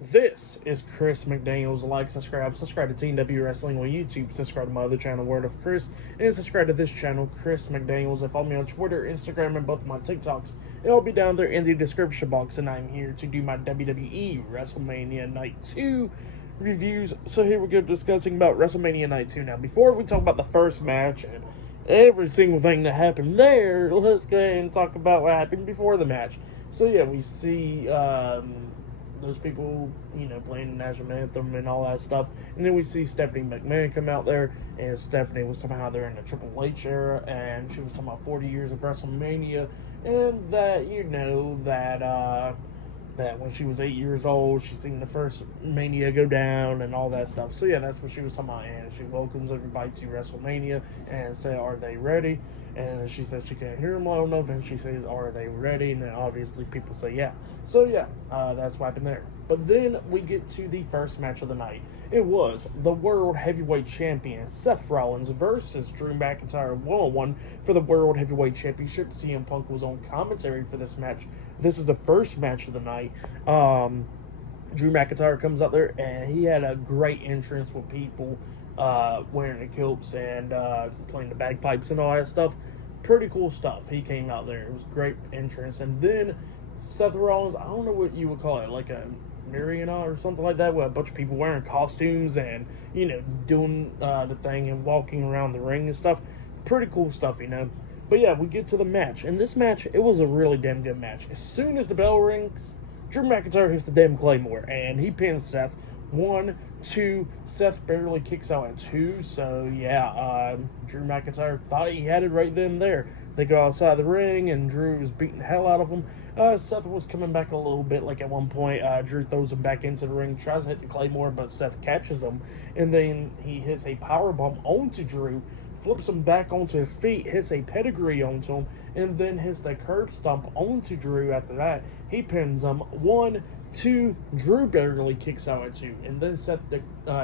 This is Chris McDaniels. Like, subscribe to Team W Wrestling on YouTube, subscribe to my other channel, Word of Chris, and subscribe to this channel, Chris McDaniels, and follow me on Twitter, Instagram, and both of my TikToks. It'll be down there in the description box, and I'm here to do my WWE WrestleMania Night 2 reviews. So here we go, discussing about WrestleMania Night 2. Now, before we talk about the first match and every single thing that happened there, let's go ahead and talk about what happened before the match. So yeah, we see those people, playing the national anthem and all that stuff. And then we see Stephanie McMahon come out there, and Stephanie was talking about how they're in the Triple H era, and she was talking about 40 years of WrestleMania, and that, that when she was 8 years old, she seen the first Mania go down and all that stuff. So yeah, that's what she was talking about, and she welcomes everybody to WrestleMania and say, are they ready? And she said she can't hear them loud enough, and she says, are they ready? And then obviously people say yeah. So yeah, that's what happened there. But then we get to the first match of the night. It was the World Heavyweight Champion Seth Rollins versus Drew McIntyre 1-on-1 for the World Heavyweight Championship. CM Punk was on commentary for this match. This is the first match of the night. Drew McIntyre comes out there, and he had a great entrance with people wearing the kilts and playing the bagpipes and all that stuff. Pretty cool stuff. He came out there. It was a great entrance. And then Seth Rollins, I don't know what you would call it, like a marionette or something like that, with a bunch of people wearing costumes and, doing the thing and walking around the ring and stuff. Pretty cool stuff, But yeah, we get to the match. And this match, it was a really damn good match. As soon as the bell rings, Drew McIntyre hits the damn Claymore, and he pins Seth. 1, 2, Seth barely kicks out at 2, so yeah, Drew McIntyre thought he had it right then and there. They go outside the ring, and Drew was beating the hell out of him. Seth was coming back a little bit, like at one point, Drew throws him back into the ring, tries to hit the Claymore, but Seth catches him, and then he hits a powerbomb onto Drew, flips him back onto his feet, hits a pedigree onto him, and then hits the curb stomp onto Drew after that. He pins him. 1, 2, Drew barely kicks out at 2, and then Seth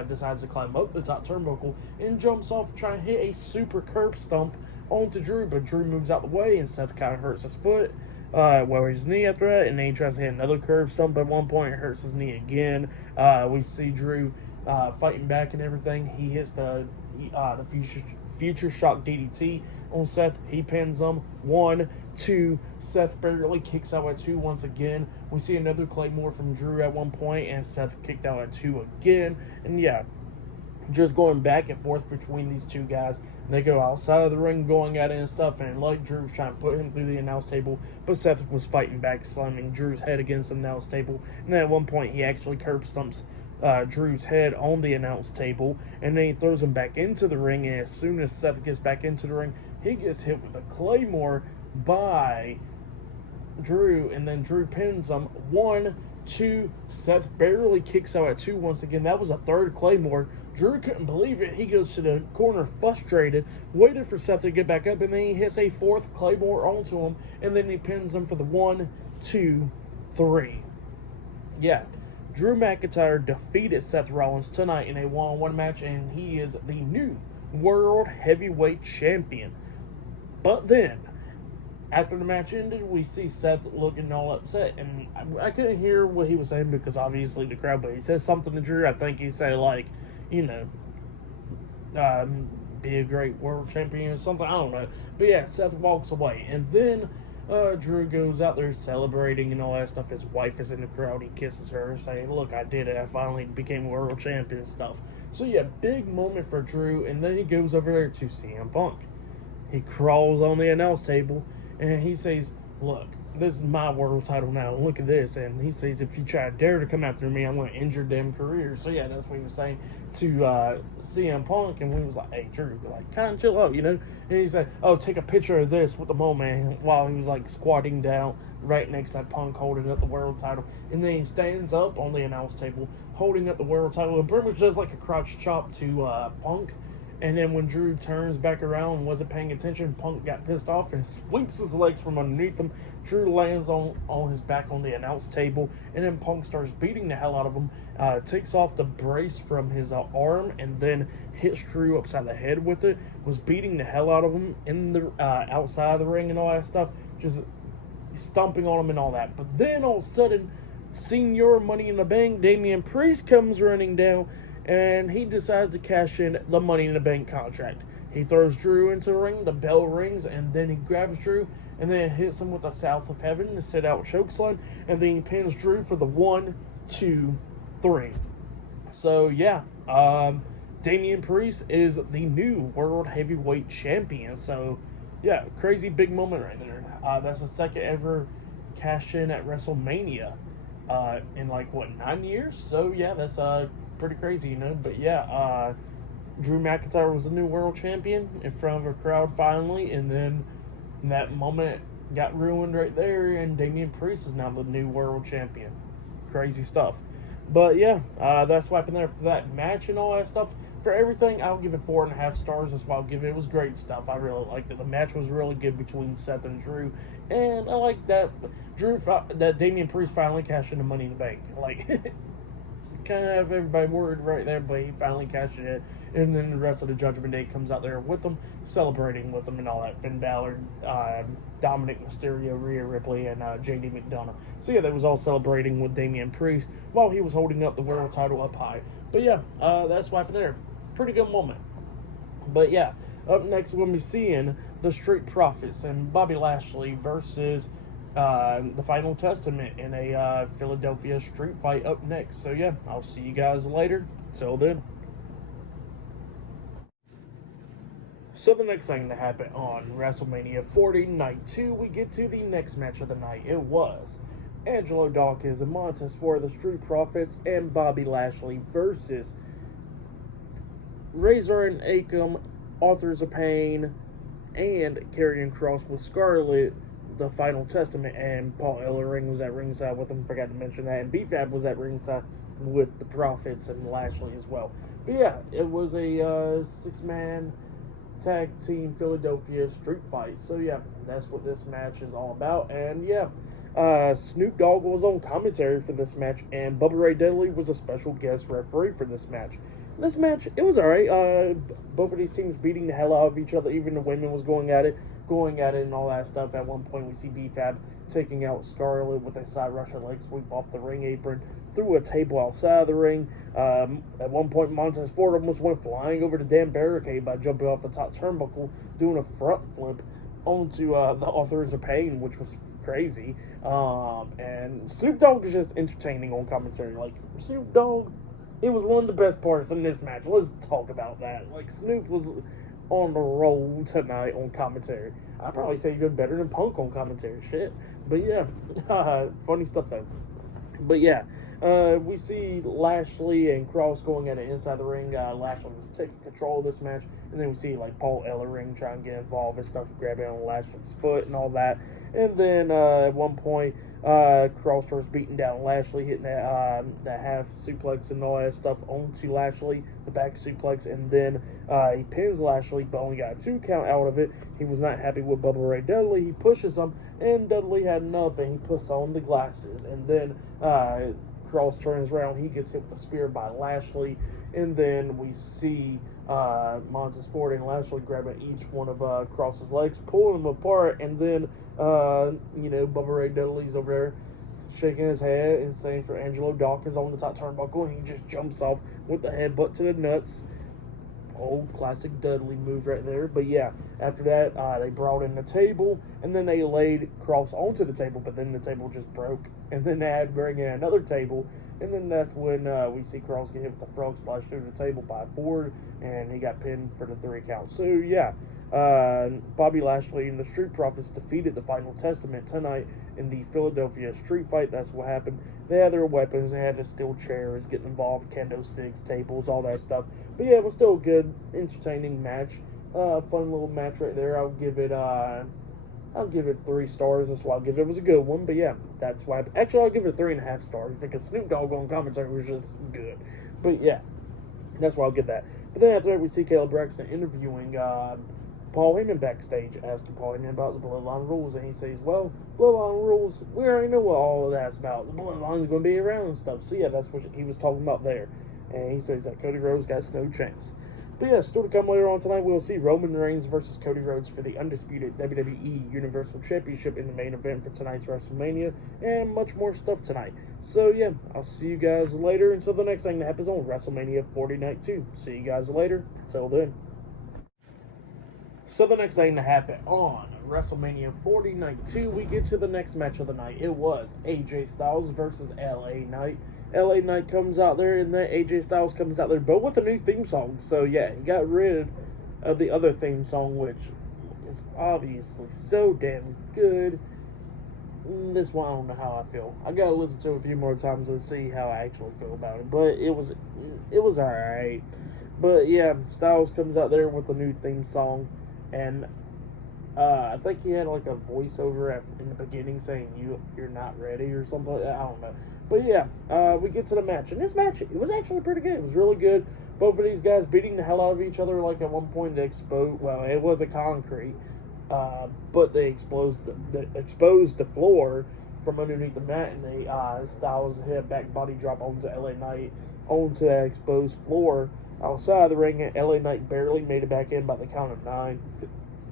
decides to climb up the top turnbuckle and jumps off trying to hit a super curb stomp onto Drew, but Drew moves out the way, and Seth kind of hurts his foot, his knee after that, and then he tries to hit another curb stomp at one point, hurts his knee again. We see Drew fighting back and everything. He hits the future shock DDT on Seth. He pins him. 1, 2, Seth barely kicks out at 2 once again. We see another Claymore from Drew at one point, and Seth kicked out at 2 again. And yeah, just going back and forth between these two guys. They go outside of the ring going at it and stuff, and like Drew was trying to put him through the announce table, but Seth was fighting back, slamming Drew's head against the announce table. And then at one point, he actually curb stumps Drew's head on the announce table, and then he throws him back into the ring, and as soon as Seth gets back into the ring, he gets hit with a Claymore by Drew, and then Drew pins him. 1, 2, Seth barely kicks out at 2 once again. That was a third Claymore. Drew couldn't believe it. He goes to the corner frustrated, waited for Seth to get back up, and then he hits a 4th Claymore onto him, and then he pins him for the 1, 2, 3. Yeah, Drew McIntyre defeated Seth Rollins tonight in a one-on-one match, and he is the new World Heavyweight Champion. But then, after the match ended, we see Seth looking all upset, and I couldn't hear what he was saying because obviously the crowd, but he said something to Drew. I think he said, like, be a great world champion or something. I don't know. But yeah, Seth walks away, and then Drew goes out there celebrating and all that stuff. His wife is in the crowd. He kisses her, saying, look, I did it. I finally became world champion and stuff. So yeah, big moment for Drew, and then he goes over there to CM Punk. He crawls on the announce table, and he says, look, this is my world title now. Look at this. And he says, if you try to dare to come after me, I'm going to end your damn career. So yeah, that's what he was saying to CM Punk. And we was like, hey, Drew, like, kind of chill out, And he said, oh, take a picture of this with the moment, while he was like squatting down right next to Punk holding up the world title. And then he stands up on the announce table holding up the world title and pretty much does like a crouch chop to Punk. And then when Drew turns back around and wasn't paying attention, Punk got pissed off and sweeps his legs from underneath him. Drew lands on his back on the announce table, and then Punk starts beating the hell out of him, takes off the brace from his arm, and then hits Drew upside the head with it, was beating the hell out of him in the outside of the ring and all that stuff, just stomping on him and all that. But then all of a sudden, Senior Money in the Bank, Damien Priest comes running down, and he decides to cash in the Money in the Bank contract. He throws Drew into the ring, the bell rings, and then he grabs Drew, and then hits him with a South of Heaven to set out chokeslam, and then he pins Drew for the 1, 2, 3. So yeah, Damien Priest is the new World Heavyweight Champion. So yeah, crazy big moment right there. That's the second ever cash in at WrestleMania in like what 9 years. So yeah, that's pretty crazy, you know. But yeah, Drew McIntyre was the new World Champion in front of a crowd finally, and then that moment got ruined right there, and Damien Priest is now the new World Champion. Crazy stuff. But yeah, that's what happened there for that match and all that stuff. For everything, I'll give it 4.5 stars. That's what I'll give it. It was great stuff. I really liked it. The match was really good between Seth and Drew, and I like that that Damien Priest finally cashed in the Money in the Bank. Like, kind of have everybody worried right there, but he finally cashed it in. And then the rest of the Judgment Day comes out there with them, celebrating with them and all that. Finn Balor, Dominic Mysterio, Rhea Ripley, and JD McDonough. So yeah, they was all celebrating with Damien Priest while he was holding up the world title up high. But yeah, that's what happened there. Pretty good moment. But yeah, up next we'll be seeing the Street Profits and Bobby Lashley versus the Final Testament in a Philadelphia street fight up next. So yeah, I'll see you guys later. Till then. So the next thing to happen on WrestleMania 40 Night 2, we get to the next match of the night. It was Angelo Dawkins and Montez for the Street Profits and Bobby Lashley versus Razor and Akam, Authors of Pain, and Karrion Kross with Scarlett, the Final Testament, and Paul Ellering was at ringside with them. Forgot to mention that. And B-Fab was at ringside with the Profits and Lashley as well. But yeah, it was a 6-man tag team Philadelphia street fight. So yeah, that's what this match is all about. And yeah, Snoop Dogg was on commentary for this match, and Bubba Ray Dudley was a special guest referee for this match. This match, it was alright. Both of these teams beating the hell out of each other. Even the women was going at it and all that stuff. At one point, we see B-Fab taking out Scarlett with a side Russian leg sweep off the ring apron through a table outside of the ring. At one point, Montez Ford almost went flying over the damn barricade by jumping off the top turnbuckle, doing a front flip onto the Authors of Pain, which was crazy. And Snoop Dogg is just entertaining on commentary. Like, Snoop Dogg, it was one of the best parts in this match. Let's talk about that. Like, Snoop was on the roll tonight on commentary. I'd probably say he did better than Punk on commentary. Shit. But yeah, funny stuff though. But yeah, we see Lashley and Kross going at it inside the ring. Lashley was taking control of this match. And then we see like Paul Ellering trying to get involved and stuff, grabbing on Lashley's foot and all that. And then at one point, Kross starts beating down Lashley, hitting that half suplex and all that stuff onto Lashley, the back suplex, and then he pins Lashley, but only got a 2 count out of it. He was not happy with Bubba Ray Dudley. He pushes him, and Dudley had enough, and he puts on the glasses. And then Kross turns around, he gets hit with a spear by Lashley, and then we see Montez Ford and Lashley grabbing each one of Kross's legs, pulling them apart, and then Bubba Ray Dudley's over there shaking his head and saying for Angelo Dawkins on the top turnbuckle, and he just jumps off with the headbutt to the nuts. Old classic Dudley move right there. But yeah, after that, they brought in the table, and then they laid Kross onto the table, but then the table just broke, and then they had to bring in another table, and then that's when we see Kross get hit with the frog splash through the table by Ford, and he got pinned for the 3 count. So yeah, Bobby Lashley and the Street Profits defeated the Final Testament tonight in the Philadelphia street fight. That's what happened. They had their weapons. They had to steal chairs, get involved, kendo sticks, tables, all that stuff. But yeah, it was still a good, entertaining match. Fun little match right there. I'll give it 3 stars. That's why I'll give it. It was a good one. But yeah, that's why. Actually, I'll give it 3.5 stars because Snoop Dogg on commentary was just good. But yeah, that's why I'll give that. But then after that, we see Caleb Braxton interviewing Paul Heyman backstage, asking Paul Heyman about the Bloodline rules, and he says, well, Bloodline rules, we already know what all of that's about. The Bloodline's going to be around and stuff. So yeah, that's what he was talking about there. And he says that Cody Rhodes got no chance. But yeah, still to come later on tonight, we'll see Roman Reigns versus Cody Rhodes for the undisputed WWE Universal Championship in the main event for tonight's WrestleMania, and much more stuff tonight. So yeah, I'll see you guys later until the next thing that happens on WrestleMania 40 Night 2. See you guys later. Until then. So the next thing to happen on WrestleMania 40 Night 2, we get to the next match of the night. It was AJ Styles versus LA Knight. LA Knight comes out there, and then AJ Styles comes out there, but with a new theme song. So yeah, he got rid of the other theme song, which is obviously so damn good. This one, I don't know how I feel. I gotta listen to it a few more times and see how I actually feel about it. But it was alright. But yeah, Styles comes out there with a new theme song, and I think he had like a voiceover in the beginning saying you're not ready or something like that. I don't know. But yeah, we get to the match. And this match, it was actually pretty good. It was really good. Both of these guys beating the hell out of each other, like at one point it was a concrete. But they exposed the floor from underneath the mat, and they Styles hit a back body drop onto LA Knight onto that exposed floor outside the ring. And LA Knight barely made it back in by the count of 9.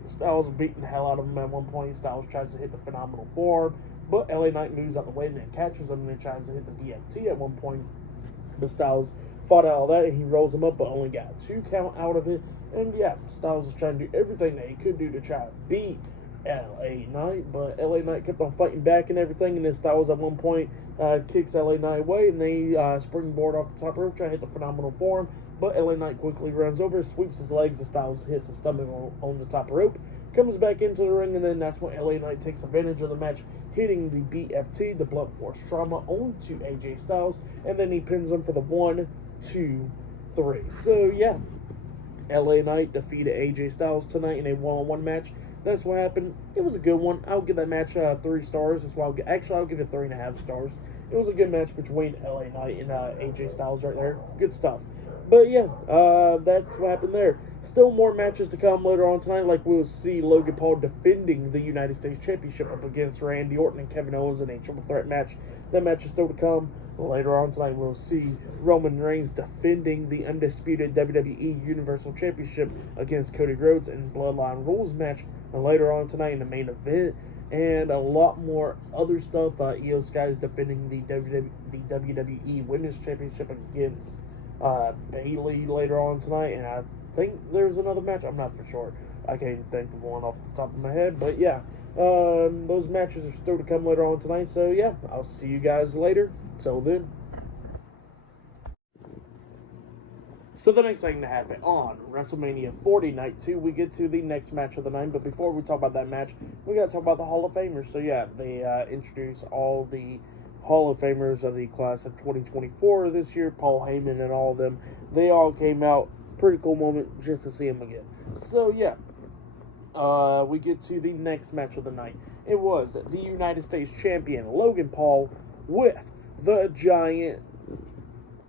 Styles beating the hell out of him at one point. Styles tries to hit the phenomenal forearm, but LA Knight moves out the way and then catches him and then tries to hit the BFT at one point. But Styles fought out all that and he rolls him up, but only got 2 count out of it. And yeah, Styles was trying to do everything that he could do to try to beat LA Knight, but LA Knight kept on fighting back and everything. And then Styles at one point kicks LA Knight away, and they springboard off the top rope, trying to hit the phenomenal forearm. But LA Knight quickly runs over, sweeps his legs, and Styles hits his stomach on the top rope. Comes back into the ring, and then that's when LA Knight takes advantage of the match, hitting the BFT, the blunt force trauma, onto AJ Styles, and then he pins him for the 1, 2, 3. So yeah, LA Knight defeated AJ Styles tonight in a one-on-one match. That's what happened. It was a good one. I'll give that match 3 stars. That's why I'll give it 3.5 stars. It was a good match between LA Knight and AJ Styles right there. Good stuff. But yeah, that's what happened there. Still more matches to come later on tonight. Like we'll see Logan Paul defending the United States Championship up against Randy Orton and Kevin Owens in a triple threat match. That match is still to come. Later on tonight, we'll see Roman Reigns defending the undisputed WWE Universal Championship against Cody Rhodes in Bloodline Rules match. And later on tonight in the main event, and a lot more other stuff. Io Sky's defending the WWE Women's Championship against Bayley later on tonight, and I think there's another match. I'm not for sure. I can't even think of one off the top of my head, but yeah, those matches are still to come later on tonight. So yeah, I'll see you guys later. Till then. So the next thing to happen on WrestleMania 40 Night 2, we get to the next match of the night. But before we talk about that match, we got to talk about the Hall of Famers. So yeah, they introduced all the Hall of Famers of the class of 2024 this year. Paul Heyman and all of them. They all came out. Pretty cool moment just to see them again. So yeah, we get to the next match of the night. It was the United States Champion Logan Paul with the Giant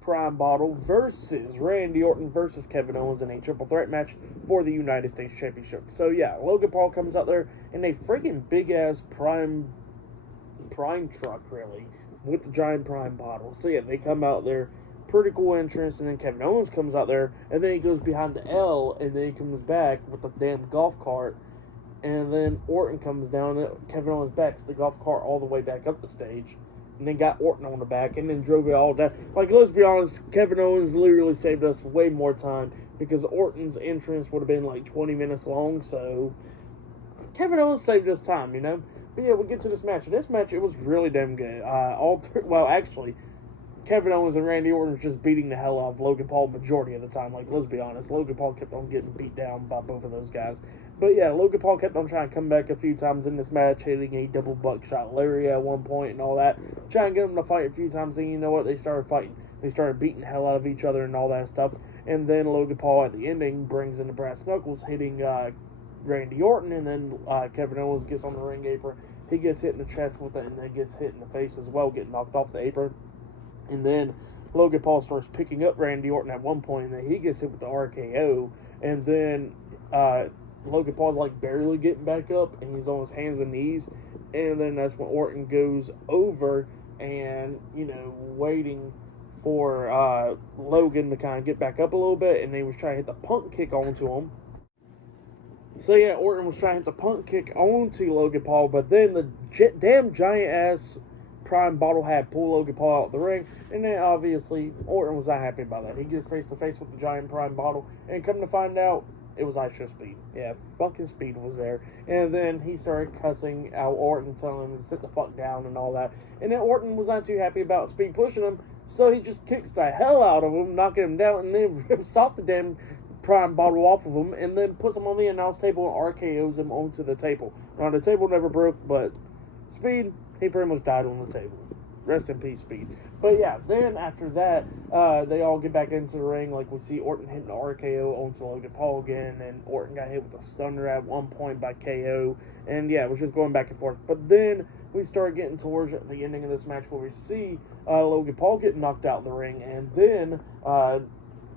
Prime Bottle versus Randy Orton versus Kevin Owens in a triple threat match for the United States Championship. So yeah, Logan Paul comes out there in a freaking big ass prime truck, really, with the Giant Prime Bottle. So yeah, they come out there, pretty cool entrance, and then Kevin Owens comes out there, and then he goes behind the L, and then he comes back with the damn golf cart, and then Orton comes down, and Kevin Owens backs the golf cart all the way back up the stage, and then got Orton on the back, and then drove it all down. Like, let's be honest, Kevin Owens literally saved us way more time, because Orton's entrance would have been like 20 minutes long, so Kevin Owens saved us time, you know? But yeah, we get to this match, and this match, it was really damn good. Actually, Kevin Owens and Randy Orton were just beating the hell out of Logan Paul majority of the time. Like, let's be honest, Logan Paul kept on getting beat down by both of those guys. But yeah, Logan Paul kept on trying to come back a few times in this match, hitting a double buckshot lariat at one point and all that. Trying to get them to fight a few times, and you know what? They started fighting. They started beating the hell out of each other and all that stuff. And then Logan Paul at the ending brings in the brass knuckles, hitting Randy Orton, and then Kevin Owens gets on the ring apron. He gets hit in the chest with it, and then gets hit in the face as well, getting knocked off the apron. And then Logan Paul starts picking up Randy Orton at one point, and then he gets hit with the RKO. And then Logan Paul's like barely getting back up, and he's on his hands and knees. And then that's when Orton goes over and, you know, waiting for Logan to kind of get back up a little bit, and they was trying to hit the punt kick onto him. So yeah, Orton was trying to hit the punt kick onto Logan Paul, but then the damn giant ass Prime bottle had pulled Logan Paul out of the ring, and then obviously Orton was not happy about that. He gets face to face with the giant Prime bottle, and come to find out, it was Extra Speed. Yeah, fucking Speed was there. And then he started cussing out Orton, telling him to sit the fuck down and all that. And then Orton was not too happy about Speed pushing him, so he just kicks the hell out of him, knocking him down, and then rips off the damn Prime bottle off of him, and then puts him on the announce table and RKOs him onto the table. Now, the table never broke, but Speed, he pretty much died on the table. Rest in peace, Speed. But yeah, then after that, they all get back into the ring. Like, we see Orton hitting the RKO onto Logan Paul again, and Orton got hit with a stunner at one point by KO. And yeah, it was just going back and forth. But then we start getting towards the ending of this match where we see Logan Paul get knocked out of the ring, and then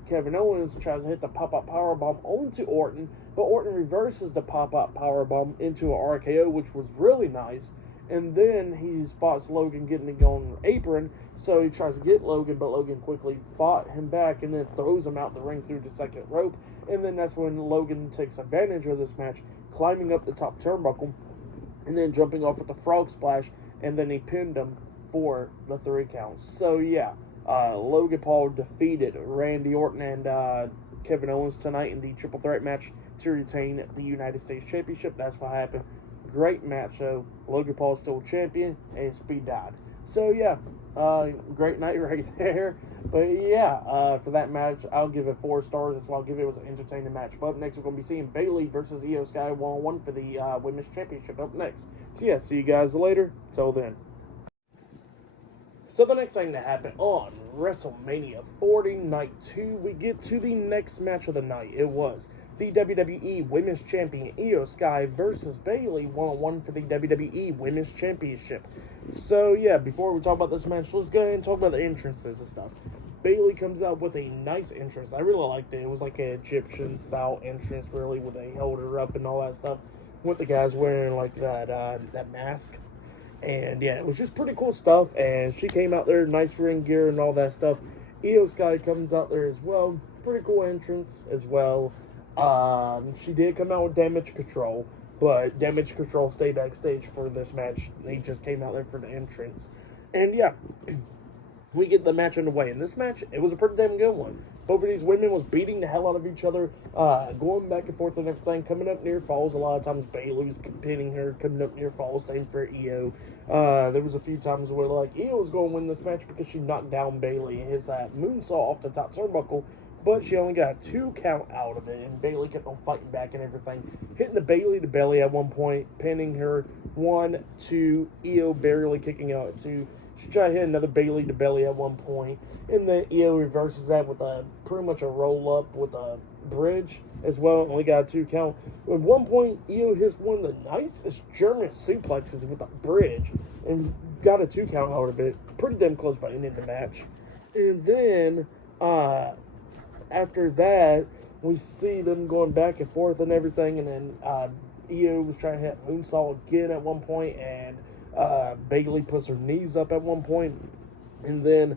Kevin Owens tries to hit the pop-up powerbomb onto Orton, but Orton reverses the pop-up powerbomb into an RKO, which was really nice. And then he spots Logan getting it on the apron, so he tries to get Logan, but Logan quickly fought him back and then throws him out the ring through the second rope. And then that's when Logan takes advantage of this match, climbing up the top turnbuckle and then jumping off with the frog splash, and then he pinned him for the 3 counts. So yeah, Logan Paul defeated Randy Orton and Kevin Owens tonight in the triple threat match to retain the United States Championship. That's what happened. Great match, though. Logan Paul is still champion, and Speed died. So, yeah, great night right there. But, yeah, for that match, I'll give it 4 stars. That's why I'll give it. It was an entertaining match. But up next, we're going to be seeing Bayley versus Io Sky 1-on-1 for the Women's Championship up next. So, yeah, see you guys later. Till then. So, the next thing that happened on WrestleMania 40 Night 2, we get to the next match of the night. It was the WWE Women's Champion Io Sky versus Bayley 1-on-1 for the WWE Women's Championship. So yeah, before we talk about this match, let's go ahead and talk about the entrances and stuff. Bayley comes out with a nice entrance. I really liked it. It was like an Egyptian style entrance, really, where they held her up and all that stuff, with the guys wearing like that mask. And yeah, it was just pretty cool stuff. And she came out there, nice ring gear and all that stuff. Io Sky comes out there as well. Pretty cool entrance as well. She did come out with Damage Control, but Damage Control stayed backstage for this match. They just came out there for the entrance. And yeah, we get the match underway. In this match, it was a pretty damn good one. Both of these women was beating the hell out of each other, going back and forth and everything, coming up near falls. A lot of times Bayley was pinning her, coming up near falls, same for Io. There was a few times where like Io was going to win this match because she knocked down Bayley and his moonsault off the top turnbuckle, but she only got a 2 count out of it, and Bayley kept on fighting back and everything, hitting the Bayley to belly at one point, pinning her 1, 2, Io barely kicking out at 2. She tried to hit another Bayley to belly at one point, and then Io reverses that with pretty much a roll up with a bridge as well. Only got a 2 count. At one point, Io hits one of the nicest German suplexes with a bridge and got a 2 count out of it. Pretty damn close by ending the match. And then after that, we see them going back and forth and everything, and then Io was trying to hit moonsault again at one point, and Bayley puts her knees up at one point, and then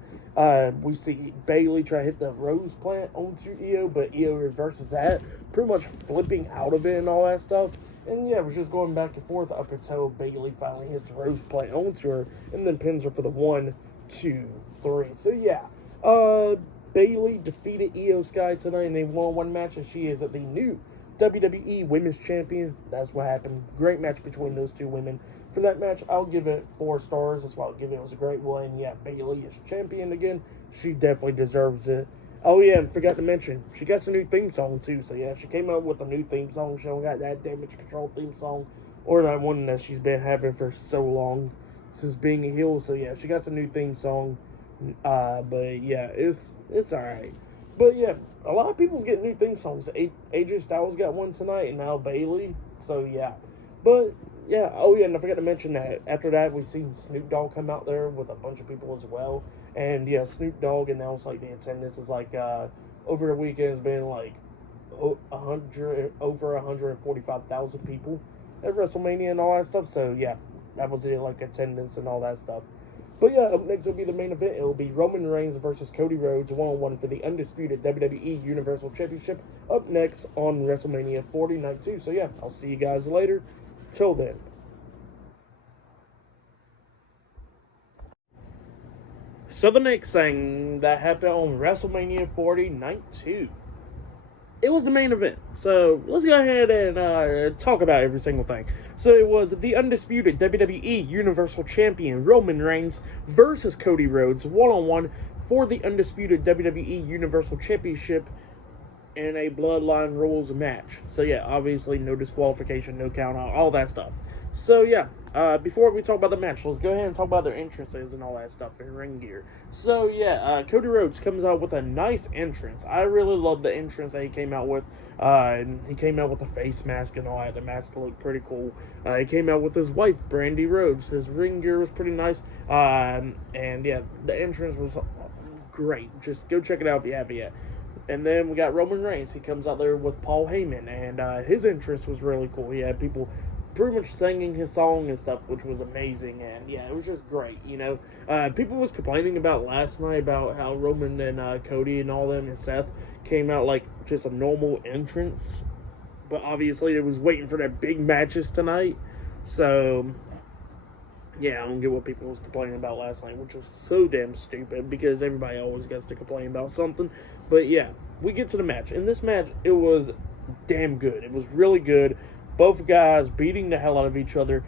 we see Bayley try to hit the rose plant onto Io, but Io reverses that, pretty much flipping out of it and all that stuff. And yeah, it was just going back and forth up until Bayley finally hits the rose plant onto her, and then pins her for the 1, 2, 3. So yeah, Bayley defeated Io Sky tonight in a 1-on-1 match, and she is the new WWE Women's Champion. That's what happened. Great match between those two women. For that match, I'll give it 4 stars. That's why I'll give it. It was a great one. Yeah, Bayley is champion again. She definitely deserves it. Oh yeah, and forgot to mention, she got some new theme song too. So yeah, she came out with a new theme song. She don't got that Damage Control theme song, or that one that she's been having for so long since being a heel. So yeah, she got some new theme song. But yeah, it's alright. But yeah, a lot of people's getting new theme songs. AJ Styles got one tonight, and now Bayley. So yeah, but yeah. Oh yeah, and I forgot to mention that after that we seen Snoop Dogg come out there with a bunch of people as well. And yeah, Snoop Dogg announced like the attendance is like over the weekend has been like over 145,000 people at WrestleMania and all that stuff. So yeah, that was it, like attendance and all that stuff. But yeah, up next will be the main event. It will be Roman Reigns versus Cody Rhodes one-on-one for the undisputed WWE Universal Championship. Up next on WrestleMania 40 Night 2. So yeah, I'll see you guys later. Till then. So the next thing that happened on WrestleMania 40 Night 2. It was the main event. So let's go ahead and talk about every single thing. So it was the undisputed WWE Universal Champion Roman Reigns versus Cody Rhodes one-on-one for the undisputed WWE Universal Championship in a Bloodline Rules match. So yeah, obviously no disqualification, no count out, all that stuff. So yeah, before we talk about the match, let's go ahead and talk about their entrances and all that stuff in ring gear. So yeah, Cody Rhodes comes out with a nice entrance. I really love the entrance that he came out with. He came out with a face mask and all that. The mask looked pretty cool. He came out with his wife, Brandy Rhodes. His ring gear was pretty nice. And yeah, the entrance was great. Just go check it out if you haven't yet. And then we got Roman Reigns. He comes out there with Paul Heyman, and his entrance was really cool. He had people pretty much singing his song and stuff, which was amazing. And yeah, it was just great, you know. People was complaining about last night about how Roman and Cody and all them and Seth came out like just a normal entrance, but obviously it was waiting for their big matches tonight. So yeah, I don't get what people was complaining about last night, which was so damn stupid because everybody always gets to complain about something. But yeah, we get to the match. In this match, it was damn good. It was really good. Both guys beating the hell out of each other,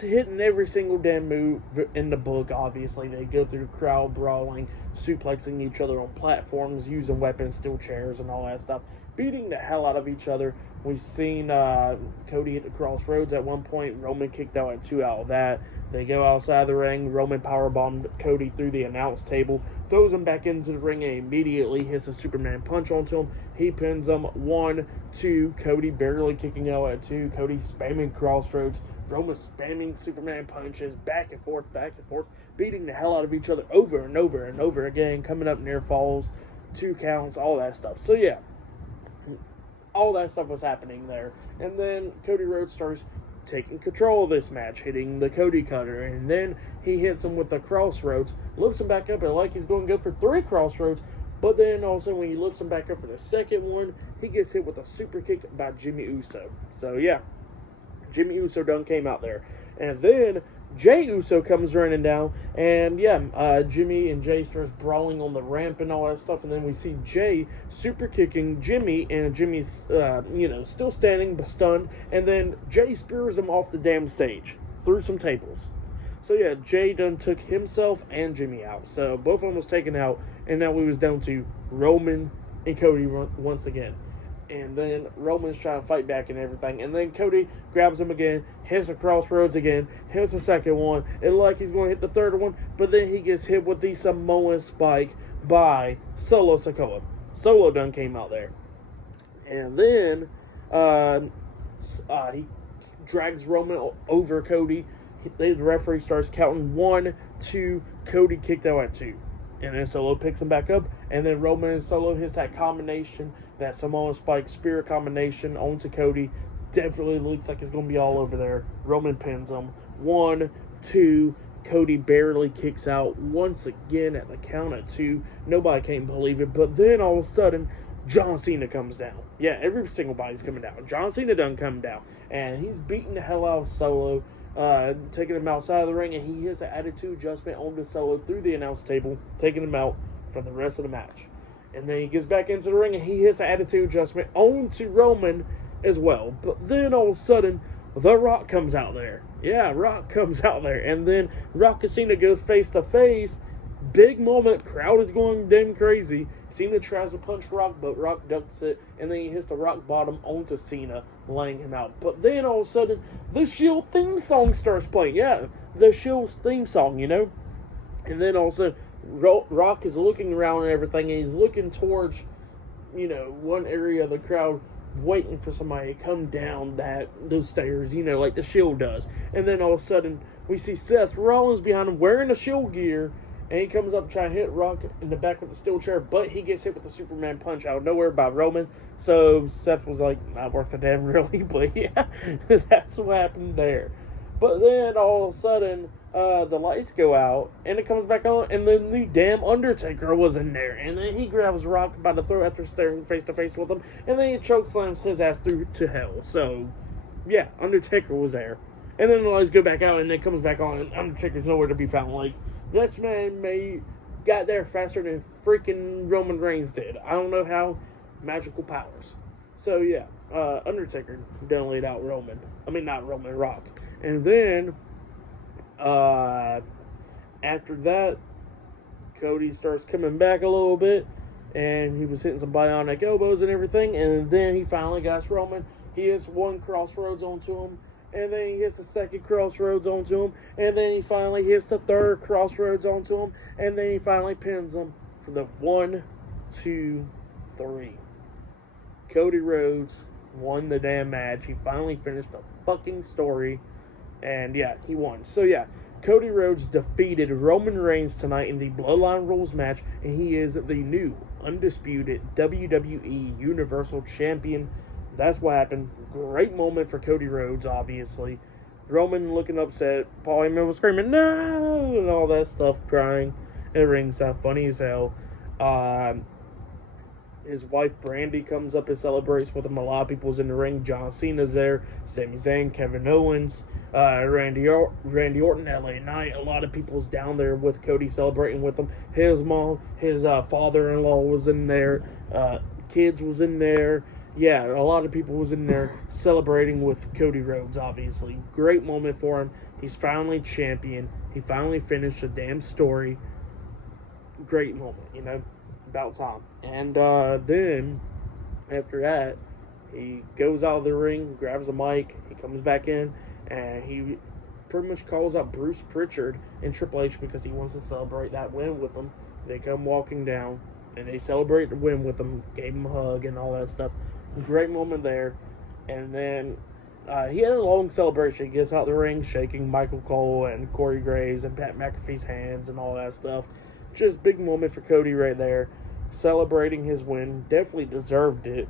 hitting every single damn move in the book, obviously. They go through crowd brawling, suplexing each other on platforms, using weapons, steel chairs, and all that stuff. Beating the hell out of each other. We've seen Cody hit the crossroads at one point. Roman kicked out at 2 out of that. They go outside the ring. Roman powerbombed Cody through the announce table, throws him back into the ring, and immediately hits a Superman punch onto him. He pins him 1, 2. Cody barely kicking out at 2. Cody spamming crossroads. Roman spamming Superman punches back and forth, beating the hell out of each other over and over and over again, coming up near falls, 2 counts, all that stuff. So yeah, all that stuff was happening there. And then Cody Rhodes starts taking control of this match, hitting the Cody Cutter, and then he hits him with the crossroads, lifts him back up, and like he's going to go for 3 crossroads, but then all of a sudden when he lifts him back up for the second one, he gets hit with a super kick by Jimmy Uso. So yeah, Jimmy Uso done came out there. And then Jey Uso comes running down, and yeah, Jimmy and Jey starts brawling on the ramp and all that stuff, and then we see Jey super kicking Jimmy, and Jimmy's, still standing but stunned, and then Jey spears him off the damn stage through some tables. So yeah, Jey done took himself and Jimmy out. So both of them was taken out, and now we was down to Roman and Cody once again. And then Roman's trying to fight back and everything. And then Cody grabs him again, hits the crossroads again, hits the second one. It looked like he's going to hit the third one, but then he gets hit with the Samoan spike by Solo Sikoa. Solo done came out there. And then he drags Roman over Cody. The referee starts counting 1, 2. Cody kicked out at 2. And then Solo picks him back up. And then Roman and Solo hits that combination, that Samoan Spike Spear combination onto Cody. Definitely looks like it's going to be all over there. Roman pins him. 1, 2. Cody barely kicks out once again at the count of 2. Nobody can believe it. But then all of a sudden, John Cena comes down. Yeah, every single body's coming down. John Cena done come down. And he's beating the hell out of Solo. Taking him outside of the ring, and he hits an attitude adjustment onto Solo through the announce table, taking him out for the rest of the match. And then he gets back into the ring, and he hits an attitude adjustment onto Roman as well. But then all of a sudden, The Rock comes out there. Yeah, Rock comes out there, and then Rock and Cena goes face to face. Big moment, crowd is going damn crazy. Cena tries to punch Rock, but Rock ducks it, and then he hits the Rock bottom onto Cena, laying him out. But then all of a sudden, the Shield theme song starts playing. Yeah, the Shield's theme song, And then all of a sudden, Rock is looking around and everything, and he's looking towards, one area of the crowd, waiting for somebody to come down those stairs, like the Shield does. And then all of a sudden, we see Seth Rollins behind him wearing the Shield gear, and he comes up trying to hit Rock in the back with the steel chair, but he gets hit with the Superman punch out of nowhere by Roman. So Seth was like, not worth a damn really, but yeah, that's what happened there. But then all of a sudden, the lights go out, and it comes back on, and then the damn Undertaker was in there, and then he grabs Rock by the throat after staring face to face with him, and then he chokeslams his ass through to hell. So, yeah, Undertaker was there. And then the lights go back out, and it comes back on, and Undertaker's nowhere to be found. Like, this man got there faster than freaking Roman Reigns did. I don't know how. Magical powers. So, yeah, Undertaker done laid out Roman. I mean, not Roman, Rock. And then, after that, Cody starts coming back a little bit, and he was hitting some bionic elbows and everything, and then he finally got Roman. He hits one crossroads onto him, and then he hits the second crossroads onto him, and then he finally hits the third crossroads onto him, and then he finally pins him for the 1, 2, 3. Cody Rhodes won the damn match. He finally finished the fucking story. And yeah, he won. So yeah, Cody Rhodes defeated Roman Reigns tonight in the Bloodline Rules match. And he is the new, undisputed WWE Universal Champion. That's what happened. Great moment for Cody Rhodes, obviously. Roman looking upset. Paul Heyman was screaming, no! And all that stuff, crying. And the ringside, funny as hell. His wife Brandy comes up and celebrates with him. A lot of people's in the ring. John Cena's there. Sami Zayn, Kevin Owens, Randy Orton, LA Knight. A lot of people's down there with Cody celebrating with him. His mom, his father-in-law was in there. Kids was in there. Yeah, a lot of people was in there celebrating with Cody Rhodes, obviously. Great moment for him. He's finally champion. He finally finished the damn story. Great moment, you know. About time. And then after that, he goes out of the ring, grabs a mic, he comes back in, and he pretty much calls out Bruce Pritchard and Triple H because he wants to celebrate that win with them. They come walking down, and they celebrate the win with them, gave him a hug and all that stuff. Great moment there. And then he had a long celebration. He gets out the ring, shaking Michael Cole and Corey Graves and Pat McAfee's hands and all that stuff. Just big moment for Cody right there. Celebrating his win. Definitely deserved it.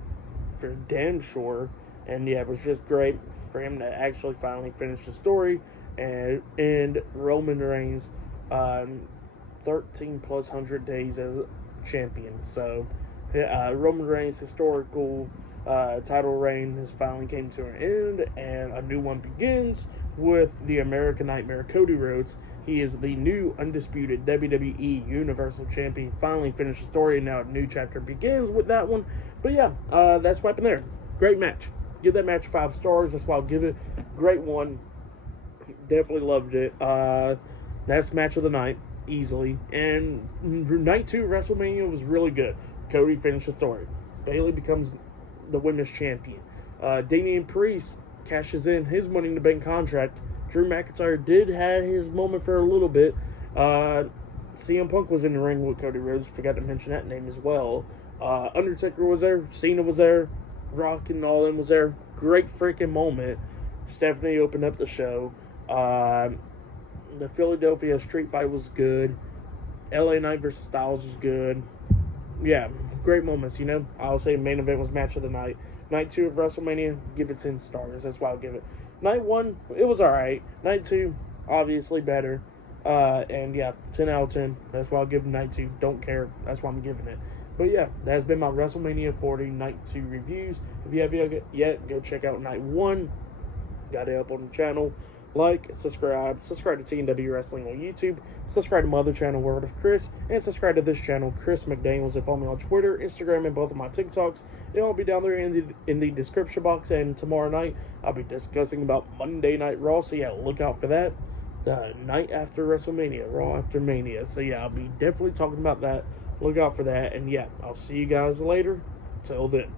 For damn sure. And yeah, it was just great for him to actually finally finish the story. And end Roman Reigns 13 plus 100 days as champion. So Roman Reigns' historical title reign has finally came to an end. And a new one begins with the American Nightmare, Cody Rhodes. He is the new undisputed WWE Universal Champion. Finally finished the story, and now a new chapter begins with that one. But yeah, that's what happened there. Great match. Give that match 5 stars. That's why I'll give it. Great one. Definitely loved it. That's match of the night, easily. And night 2 WrestleMania was really good. Cody finished the story. Bayley becomes the women's champion. Damien Priest cashes in his Money in the Bank contract. Drew McIntyre did have his moment for a little bit. CM Punk was in the ring with Cody Rhodes. Forgot to mention that name as well. Undertaker was there. Cena was there. Rock and all them was there. Great freaking moment. Stephanie opened up the show. The Philadelphia street fight was good. LA Knight versus Styles was good. Yeah, great moments, you know. I'll say main event was match of the night. Night 2 of WrestleMania, give it 10 stars. That's why I'll give it. Night 1, it was alright. Night 2, obviously better. And yeah, 10 out of 10. That's why I'll give Night 2. Don't care. That's why I'm giving it. But yeah, that's been my WrestleMania 40 Night 2 reviews. If you haven't yet, go check out Night 1. Got it up on the channel. Like, subscribe to TNW Wrestling on YouTube, subscribe to my other channel, World of Chris, and subscribe to this channel, Chris McDaniels, and follow me on Twitter, Instagram, and both of my TikToks. It'll all be down there in the description box, and tomorrow night, I'll be discussing about Monday Night Raw, so yeah, look out for that. The night after WrestleMania, Raw after Mania, so yeah, I'll be definitely talking about that. Look out for that, and yeah, I'll see you guys later. Till then.